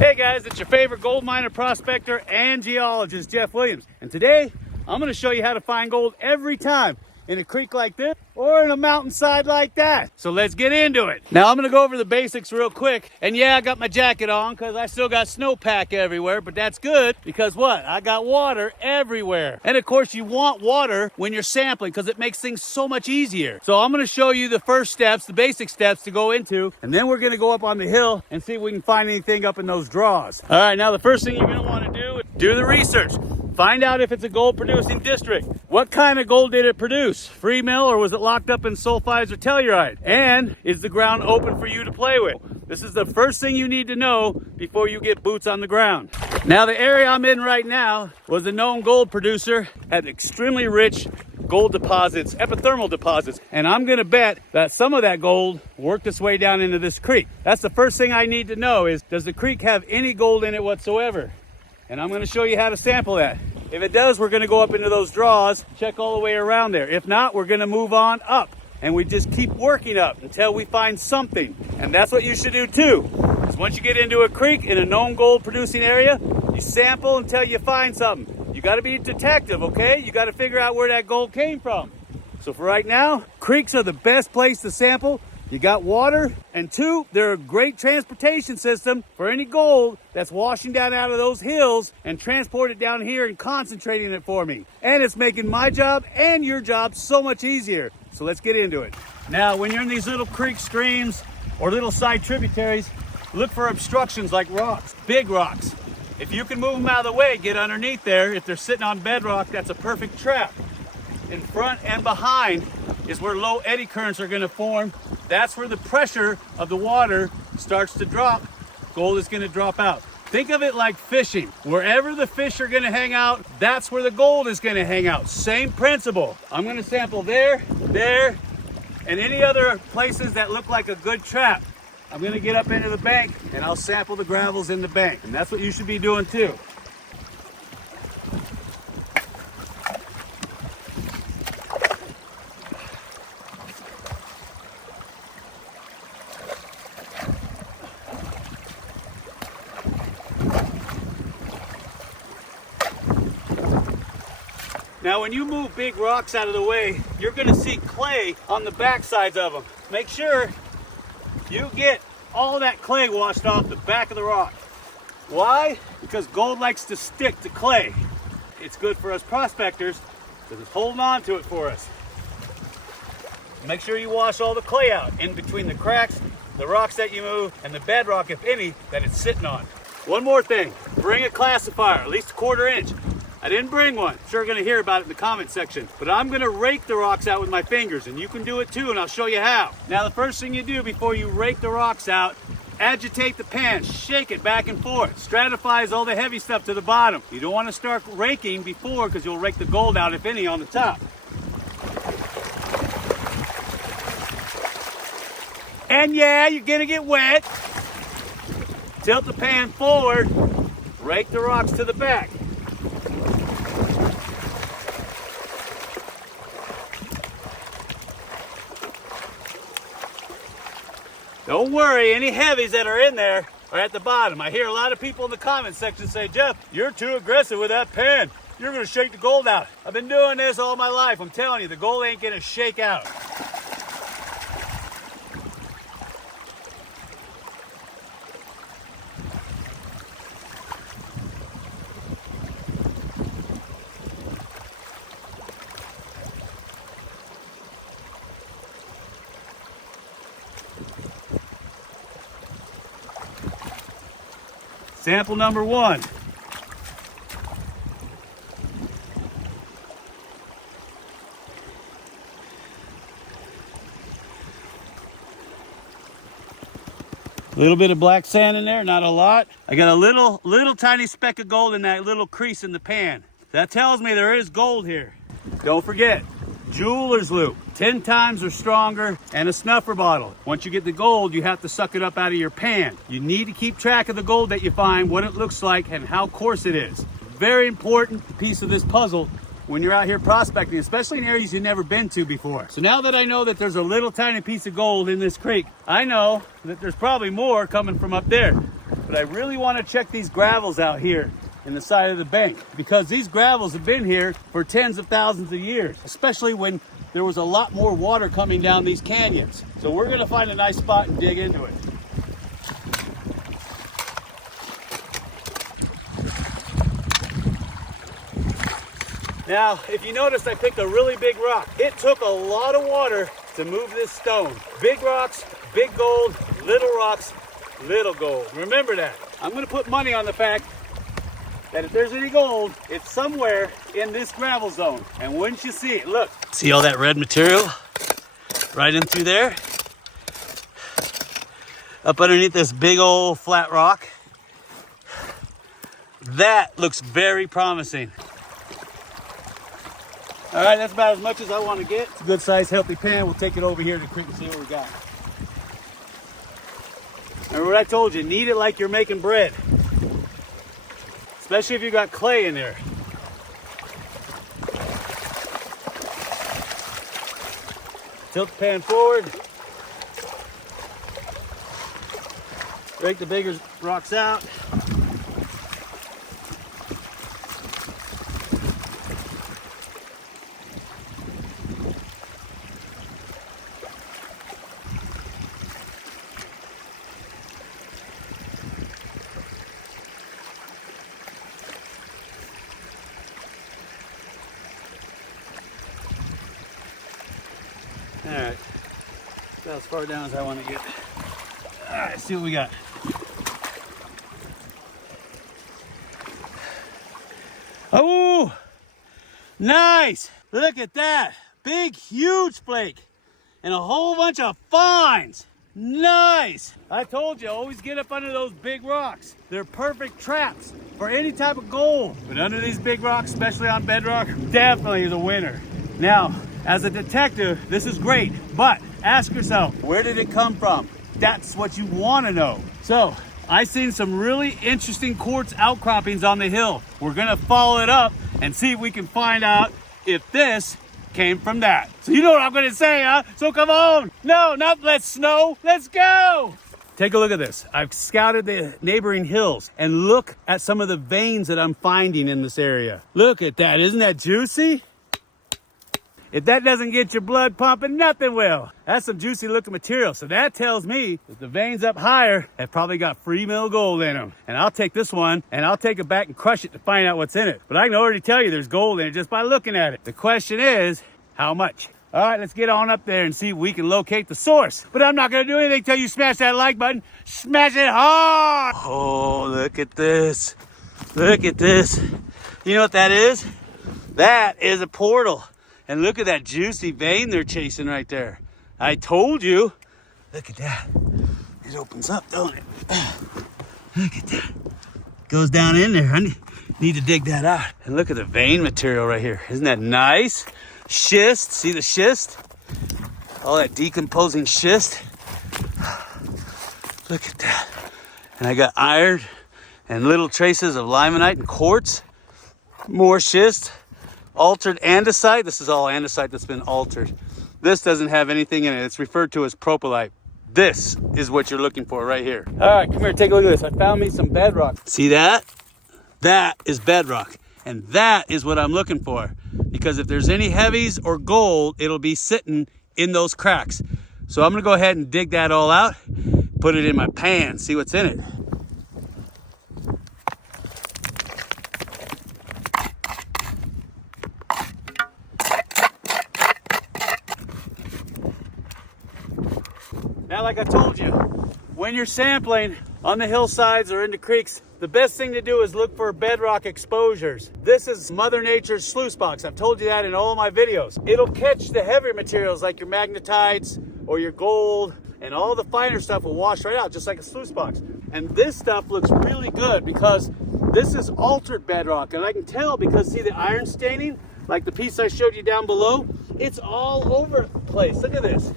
Hey guys, it's your favorite gold miner, prospector, and geologist, Jeff Williams. And today, I'm gonna show you how to find gold every time in a creek like this or in a mountainside like that. So let's get into it. Now I'm gonna go over the basics real quick. And yeah, I got my jacket on because I still got snowpack everywhere, but that's good because what? I got water everywhere. And of course you want water when you're sampling because it makes things so much easier. So I'm gonna show you the first steps, the basic steps to go into, and then we're gonna go up on the hill and see if we can find anything up in those draws. All right, now the first thing you're gonna wanna do is do the research. Find out if it's a gold producing district. What kind of gold did it produce? Free mill, or was it locked up in sulfides or telluride? And is the ground open for you to play with? This is the first thing you need to know before you get boots on the ground. Now the area I'm in right now was a known gold producer, had extremely rich gold deposits, epithermal deposits. And I'm gonna bet that some of that gold worked its way down into this creek. That's the first thing I need to know is, does the creek have any gold in it whatsoever? And I'm gonna show you how to sample that. If it does, we're gonna go up into those draws, check all the way around there. If not, we're gonna move on up. And we just keep working up until we find something. And that's what you should do too. Because once you get into a creek in a known gold producing area, you sample until you find something. You gotta be a detective, okay? You gotta figure out where that gold came from. So for right now, creeks are the best place to sample. You got water, and two, they're a great transportation system for any gold that's washing down out of those hills and transport it down here and concentrating it for me. And it's making my job and your job so much easier. So let's get into it. Now, when you're in these little creek streams or little side tributaries, look for obstructions like rocks, big rocks. If you can move them out of the way, get underneath there. If they're sitting on bedrock, that's a perfect trap. In front and behind is where low eddy currents are going to form. That's where the pressure of the water starts to drop. Gold is going to drop out. Think of it like fishing. Wherever the fish are going to hang out, that's where the gold is going to hang out. Same principle. I'm going to sample there, there, and any other places that look like a good trap. I'm going to get up into the bank and I'll sample the gravels in the bank. And that's what you should be doing too. Now when you move big rocks out of the way, you're gonna see clay on the back sides of them. Make sure you get all that clay washed off the back of the rock. Why? Because gold likes to stick to clay. It's good for us prospectors because it's holding on to it for us. Make sure you wash all the clay out in between the cracks, the rocks that you move, and the bedrock, if any, that it's sitting on. One more thing, bring a classifier, at least 1/4 inch. I didn't bring one. Sure gonna hear about it in the comment section. But I'm gonna rake the rocks out with my fingers, and you can do it too, and I'll show you how. Now the first thing you do before you rake the rocks out, agitate the pan, shake it back and forth. Stratifies all the heavy stuff to the bottom. You don't wanna start raking before, because you'll rake the gold out, if any, on the top. And yeah, you're gonna get wet. Tilt the pan forward, rake the rocks to the back. Don't worry, any heavies that are in there are at the bottom. I hear a lot of people in the comment section say, Jeff, you're too aggressive with that pan. You're gonna shake the gold out. I've been doing this all my life. I'm telling you, the gold ain't gonna shake out. Sample number 1. A little bit of black sand in there, not a lot. I got a little tiny speck of gold in that little crease in the pan. That tells me there is gold here. Don't forget, jeweler's loop, 10 times or stronger, and a snuffer bottle. Once you get the gold, you have to suck it up out of your pan. You need to keep track of the gold that you find, what it looks like, and how coarse it is. Very important piece of this puzzle when you're out here prospecting, especially in areas you've never been to before. So now that I know that there's a little tiny piece of gold in this creek, I know that there's probably more coming from up there. but I really want to check these gravels out here in the side of the bank, because these gravels have been here for tens of thousands of years, especially when there was a lot more water coming down these canyons. So we're going to find a nice spot and dig into it. Now, if you notice, I picked a really big rock. It took a lot of water to move this stone. Big rocks, big gold, little rocks, little gold. Remember that. I'm going to put money on the fact that if there's any gold, it's somewhere in this gravel zone. And wouldn't you see it? Look. See all that red material right in through there? Up underneath this big old flat rock. That looks very promising. All right, that's about as much as I want to get. It's a good sized, healthy pan. We'll take it over here to the creek and see what we got. Remember what I told you, knead it like you're making bread. Especially if you got clay in there. Tilt the pan forward. Rake the bigger rocks out. All right, about as far down as I want to get. All right, let's see what we got. Oh, nice. Look at that. Big, huge flake and a whole bunch of fines. Nice. I told you, always get up under those big rocks. They're perfect traps for any type of gold. But under these big rocks, especially on bedrock, definitely the winner. Now, as a detective, this is great, but ask yourself, where did it come from? That's what you want to know. So, I seen some really interesting quartz outcroppings on the hill. We're gonna follow it up and see if we can find out if this came from that. So you know what I'm gonna say, huh? So come on. No, not let's snow. Let's go. Take a look at this. I've scouted the neighboring hills and look at some of the veins that I'm finding in this area. Look at that. Isn't that juicy? If that doesn't get your blood pumping, nothing will. That's some juicy looking material. So that tells me that the veins up higher have probably got free mill gold in them. And I'll take this one and I'll take it back and crush it to find out what's in it. But I can already tell you there's gold in it just by looking at it. The question is, how much? All right, let's get on up there and see if we can locate the source. But I'm not gonna do anything till you smash that like button. Smash it hard! Oh, look at this. Look at this. You know what that is? That is a portal. And look at that juicy vein they're chasing right there. I told you. Look at that. It opens up, don't it? Look at that. Goes down in there. I need to dig that out. And look at the vein material right here. Isn't that nice? Schist. See the schist? All that decomposing schist. Look at that. And I got iron and little traces of limonite and quartz. More schist. Altered andesite. This is all andesite that's been altered. This doesn't have anything in it. It's referred to as propylite. This is what you're looking for right here. All right, come here, take a look at this. I found me some bedrock. See that? That is bedrock. And that is what I'm looking for. Because if there's any heavies or gold, it'll be sitting in those cracks. So I'm gonna go ahead and dig that all out, put it in my pan, see what's in it. Now, like I told you, when you're sampling on the hillsides or in the creeks, the best thing to do is look for bedrock exposures. This is Mother Nature's sluice box. I've told you that in all of my videos. It'll catch the heavier materials like your magnetites or your gold, and all the finer stuff will wash right out, just like a sluice box. And this stuff looks really good because this is altered bedrock. And I can tell because, see the iron staining, like the piece I showed you down below? It's all over the place. Look at this.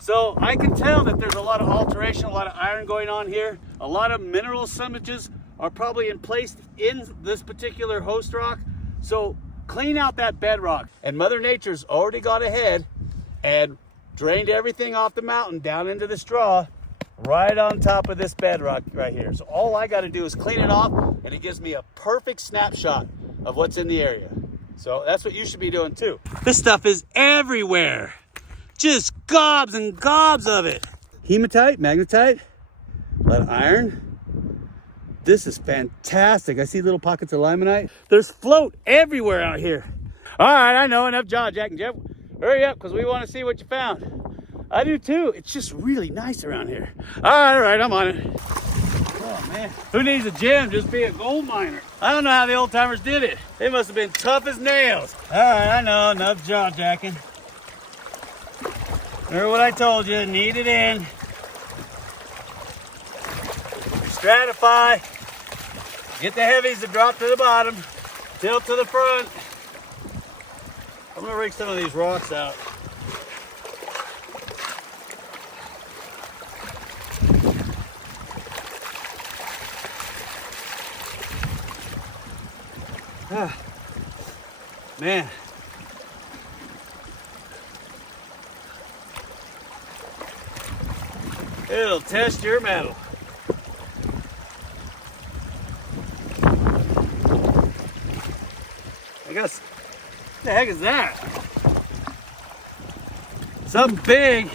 So I can tell that there's a lot of alteration, a lot of iron going on here. A lot of mineral assemblages are probably in place in this particular host rock. So clean out that bedrock. And Mother Nature's already gone ahead and drained everything off the mountain down into the straw. right on top of this bedrock right here. So all I got to do is clean it off, and it gives me a perfect snapshot of what's in the area. So that's what you should be doing too. This stuff is everywhere. Just gobs and gobs of it. Hematite, magnetite, a lot of iron. This is fantastic. I see little pockets of limonite. There's float everywhere out here. All right, I know, enough jaw jacking, Jeff. Hurry up, because we want to see what you found. I do too. It's just really nice around here. All right, I'm on it. Oh man, who needs a gym? Just be a gold miner. I don't know how the old timers did it. They must have been tough as nails. All right, I know, enough jaw jacking. Remember what I told you, knead it in. Stratify. Get the heavies to drop to the bottom. Tilt to the front. I'm gonna rig some of these rocks out. Ah, man. It'll test your metal. I guess, what the heck is that? Something big.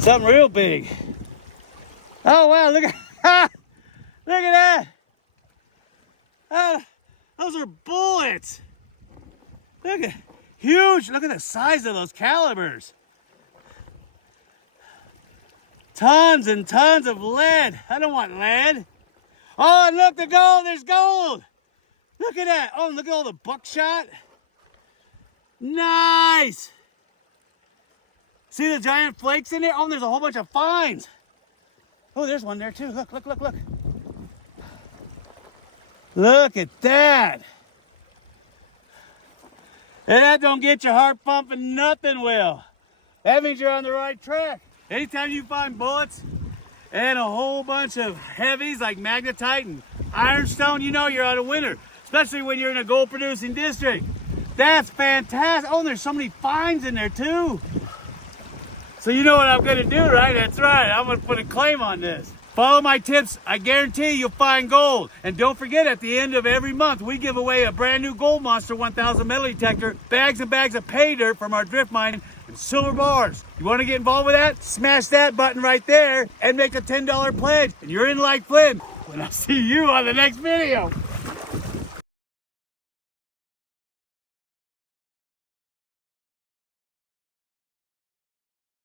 Something real big. Oh wow, look at look at that. Those are bullets. Look at huge. Look at the size of those calibers. Tons and tons of lead. I don't want lead. Oh, and look, the gold. There's gold. Look at that. Oh, look at all the buckshot. Nice. See the giant flakes in there? Oh, and there's a whole bunch of fines. Oh, there's one there too. Look, look, look, look. Look at that. And that don't get your heart pumping, nothing will. That means you're on the right track. Anytime you find bullets and a whole bunch of heavies like magnetite and ironstone, you know you're on a winner. Especially when you're in a gold producing district. That's fantastic. Oh, and there's so many fines in there too. So you know what I'm gonna do, right? That's right, I'm gonna put a claim on this. Follow my tips, I guarantee you'll find gold. And don't forget, at the end of every month, we give away a brand new Gold Monster 1000 metal detector, bags and bags of pay dirt from our drift mining, and silver bars. You wanna get involved with that? Smash that button right there and make a $10 pledge. And you're in like Flynn when I see you on the next video.